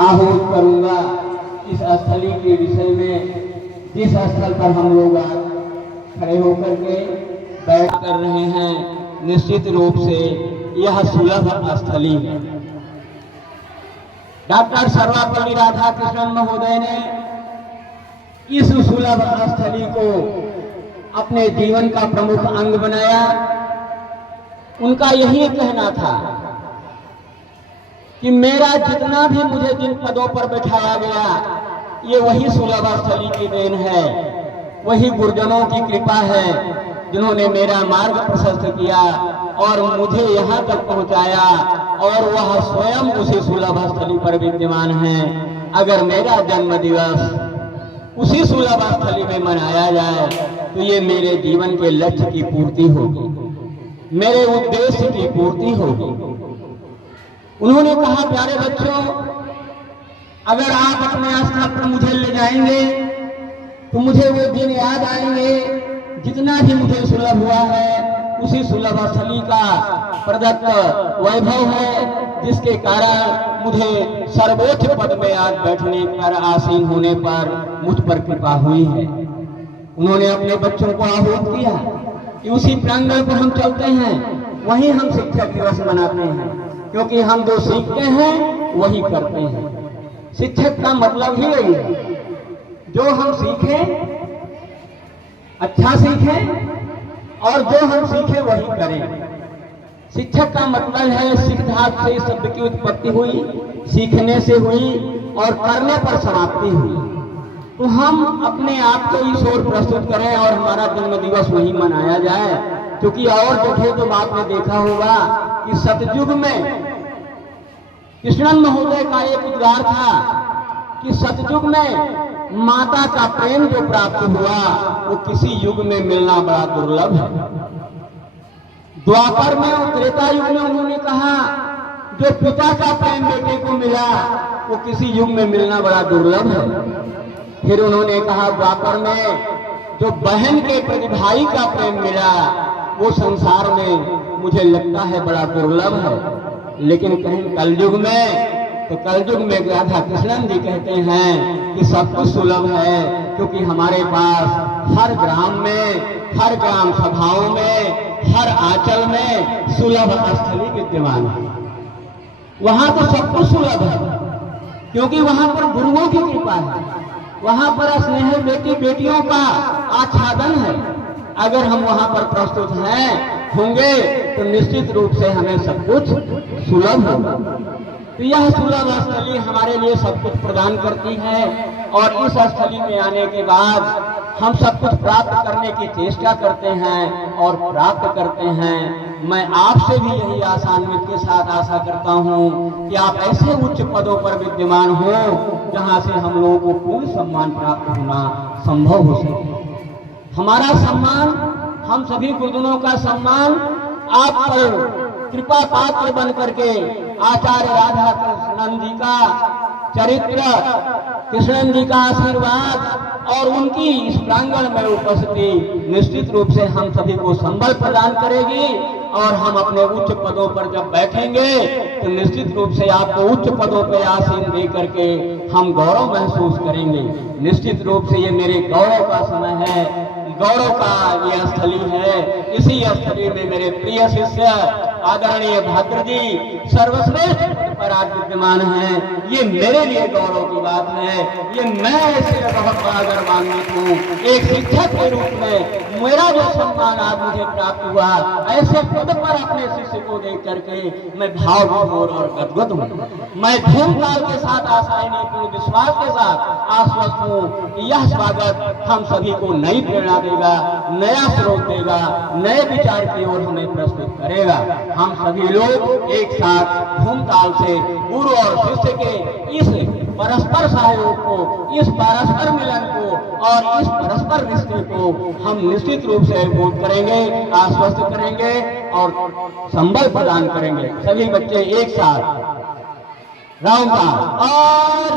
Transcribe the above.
आहूत करूंगा इस स्थली के विषय में, जिस स्थल पर हम लोग आज खड़े होकर के बैठ कर रहे हैं। निश्चित रूप से यह सुलभ स्थली है। डॉक्टर सर्वपल्ली राधाकृष्णन महोदय ने इस सुलभ स्थली को अपने जीवन का प्रमुख अंग बनाया। उनका यही कहना था कि मेरा जितना भी मुझे जिन पदों पर बैठाया गया, ये वही सुलभ स्थली की देन है, वही गुरुजनों की कृपा है जिन्होंने मेरा मार्ग प्रशस्त किया और मुझे यहाँ तक पहुँचाया, और वह स्वयं उसी सुलभ स्थली पर विद्यमान है। अगर मेरा जन्म दिवस उसी सुलभ स्थली में मनाया जाए तो ये मेरे जीवन के लक्ष्य की पूर्ति होगी, मेरे उद्देश्य की पूर्ति होगी। उन्होंने कहा, प्यारे बच्चों, अगर आप अपने स्थल पर मुझे ले जाएंगे तो मुझे वो दिन याद आएंगे जितना भी मुझे सुलभ हुआ है, उसी सुलभ स्थली का प्रदत्त वैभव है, जिसके कारण मुझे सर्वोच्च पद में आज बैठने पर, आसीन होने पर मुझ पर कृपा हुई है। उन्होंने अपने बच्चों को आहूत किया कि उसी प्रांगण पर हम चलते हैं, वहीं हम शिक्षक दिवस मनाते हैं, क्योंकि हम जो सीखते हैं वही करते हैं। शिक्षक का मतलब ही यही है, जो हम सीखें अच्छा सीखें और जो हम सीखें वही करें। शिक्षक का मतलब है सिख धातु से शब्द की उत्पत्ति हुई, सीखने से हुई और करने पर समाप्ति हुई। तो हम अपने आप को इस ओर प्रस्तुत करें और हमारा जन्म दिवस वही मनाया जाए। क्योंकि और जगह तो आपने देखा होगा कि सतयुग में कृष्णन महोदय का एक उद्गार था कि सतयुग में माता का प्रेम जो प्राप्त हुआ वो किसी युग में मिलना बड़ा दुर्लभ है। द्वापर में और त्रेता युग में उन्होंने कहा जो पिता का प्रेम बेटे को मिला वो किसी युग में मिलना बड़ा दुर्लभ है। फिर उन्होंने कहा द्वापर में जो बहन के प्रति भाई का प्रेम मिला वो संसार में मुझे लगता है बड़ा दुर्लभ है। लेकिन कहीं कलयुग में, तो कलयुग में राधा कृष्णन जी कहते हैं कि सब कुछ सुलभ है, क्योंकि हमारे पास हर ग्राम में, हर ग्राम सभाओं में, हर आंचल में सुलभ स्थली विद्यमान है। वहां तो सब कुछ सुलभ है, क्योंकि वहां पर गुरुओं की कृपा है, वहां पर स्नेह बेटी बेटियों का आच्छादन है। अगर हम वहां पर प्रस्तुत होंगे तो निश्चित रूप से हमें सब कुछ सुलभ होगा। तो यह सुलभ स्थली हमारे लिए सब कुछ प्रदान करती है, और इस स्थली में आने के बाद हम सब कुछ प्राप्त करने की चेष्टा करते हैं और प्राप्त करते हैं। मैं आपसे भी यही आशान्वित के साथ आशा करता हूं कि आप ऐसे उच्च पदों पर विद्यमान हो जहां से हम लोगों को पूर्ण सम्मान प्राप्त होना संभव हो सके। हमारा सम्मान, हम सभी गुरुजनों का सम्मान आप पर कृपा पात्र बन करके आचार्य राधा कृष्णन जी का चरित्र, कृष्णन जी का आशीर्वाद और उनकी इस प्रांगण में उपस्थिति निश्चित रूप से हम सभी को संबल प्रदान करेगी। और हम अपने उच्च पदों पर जब बैठेंगे तो निश्चित रूप से आपको उच्च पदों पर आसीन दे करके हम गौरव महसूस करेंगे। निश्चित रूप से ये मेरे गौरव का समय है, गौरव का ये स्थली है। इसी स्थली में मेरे प्रिय शिष्य आदरणीय भाद्र जी सर्वश्रेष्ठ पर आज विद्यमान है। ये मेरे लिए गौरव की बात है। ये मैं ऐसे बहुत बड़ा गौरवान्वित हूँ। एक शिक्षक के रूप में मेरा जो सम्मान आज मुझे प्राप्त हुआ, ऐसे पद पर अपने शिष्य को देख करके मैं भाव विभोर और गदगद हूँ। मैं धूमधाम के साथ आशाएं पूर्ण विश्वास के साथ आश्वस्त हूँ कि यह स्वागत हम सभी को नई प्रेरणा देगा, नया स्रोत देगा, नए विचार की ओर हमें प्रस्तुत करेगा। हम सभी लोग एक साथ धूमताल से गुरु और शिष्य के इस परस्पर सहयोग को, इस परस्पर मिलन को और इस परस्पर रिश्ते को हम निश्चित रूप से अनुभूत करेंगे, आश्वस्त करेंगे और संबल प्रदान करेंगे। सभी बच्चे एक साथ राम का और